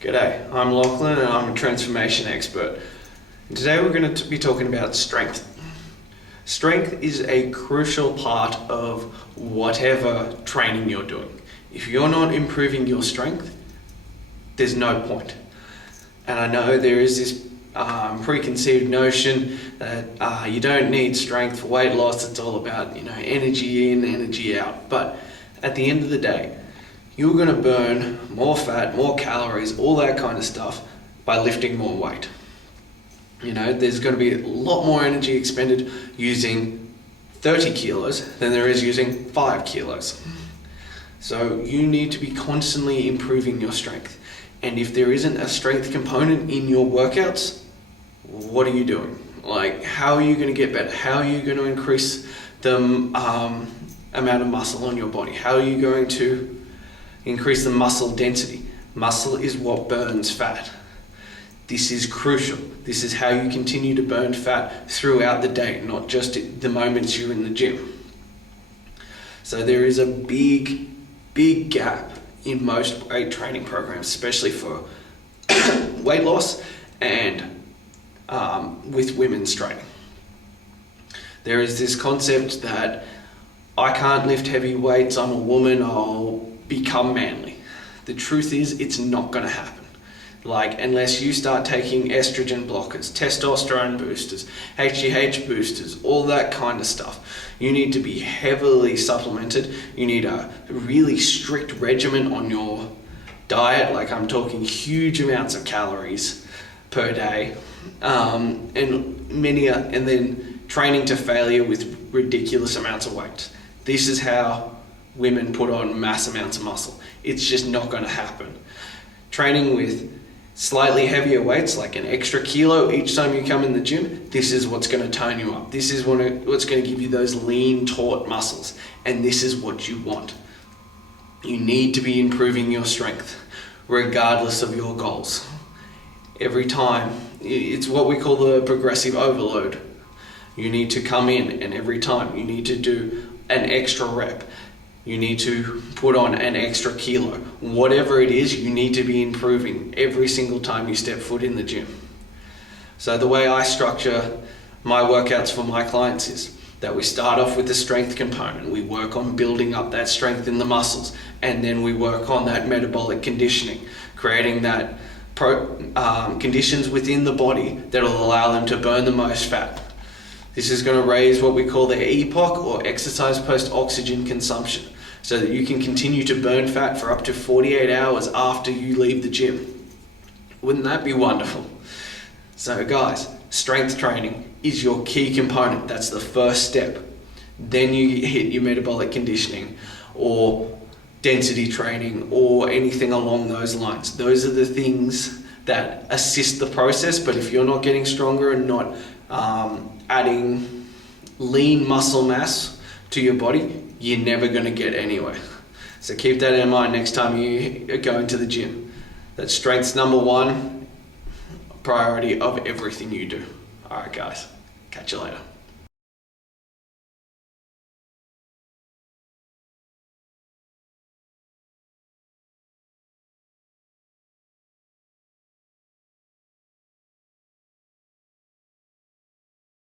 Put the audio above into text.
G'day, I'm Lachlan and I'm a transformation expert. And today we're going to be talking about strength. Strength is a crucial part of whatever training you're doing. If you're not improving your strength, there's no point. And I know there is this preconceived notion that you don't need strength for weight loss. It's all about energy in, energy out. But at the end of the day, you're going to burn more fat, more calories, all that kind of stuff by lifting more weight. There's going to be a lot more energy expended using 30 kilos than there is using 5 kilos. So you need to be constantly improving your strength. And if there isn't a strength component in your workouts, what are you doing? How are you going to get better? How are you going to increase the amount of muscle on your body? How are you going to increase the muscle density? Muscle is what burns fat. This is crucial. This is how you continue to burn fat throughout the day, not just at the moments you're in the gym. So there is a big gap in most weight training programs, especially for weight loss and with women's training. There is this concept that I can't lift heavy weights, I'm a woman, I'll become manly. The truth is, it's not going to happen. Unless you start taking estrogen blockers, testosterone boosters, HGH boosters, all that kind of stuff. You need to be heavily supplemented. You need a really strict regimen on your diet. I'm talking huge amounts of calories per day, and then training to failure with ridiculous amounts of weight. This is how women put on mass amounts of muscle. It's just not going to happen. Training with slightly heavier weights, like an extra kilo each time you come in the gym, this is what's going to tone you up. This is what's going to give you those lean, taut muscles. And this is what you want. You need to be improving your strength, regardless of your goals. Every time, it's what we call the progressive overload. You need to come in, and every time you need to do an extra rep. You need to put on an extra kilo. Whatever it is, you need to be improving every single time you step foot in the gym. So the way I structure my workouts for my clients is that we start off with the strength component. We work on building up that strength in the muscles, and then we work on that metabolic conditioning, creating that conditions within the body that will allow them to burn the most fat. This is going to raise what we call the EPOC, or exercise post-oxygen consumption, so that you can continue to burn fat for up to 48 hours after you leave the gym. Wouldn't that be wonderful? So guys, strength training is your key component. That's the first step. Then you hit your metabolic conditioning or density training or anything along those lines. Those are the things that assist the process, but if you're not getting stronger and not adding lean muscle mass to your body, you're never going to get anywhere. So keep that in mind next time you go into the gym. That strength's number one priority of everything you do. All right, guys, catch you later.